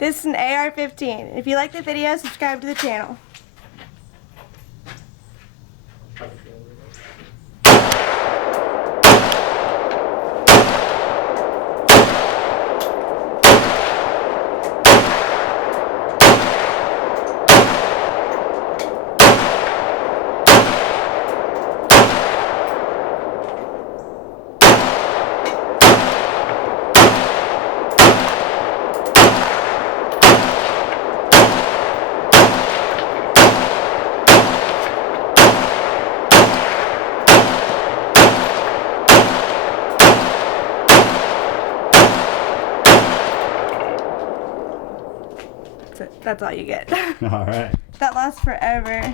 This is an AR-15. If you like the video, subscribe to the channel. That's all you get. All right. That lasts forever.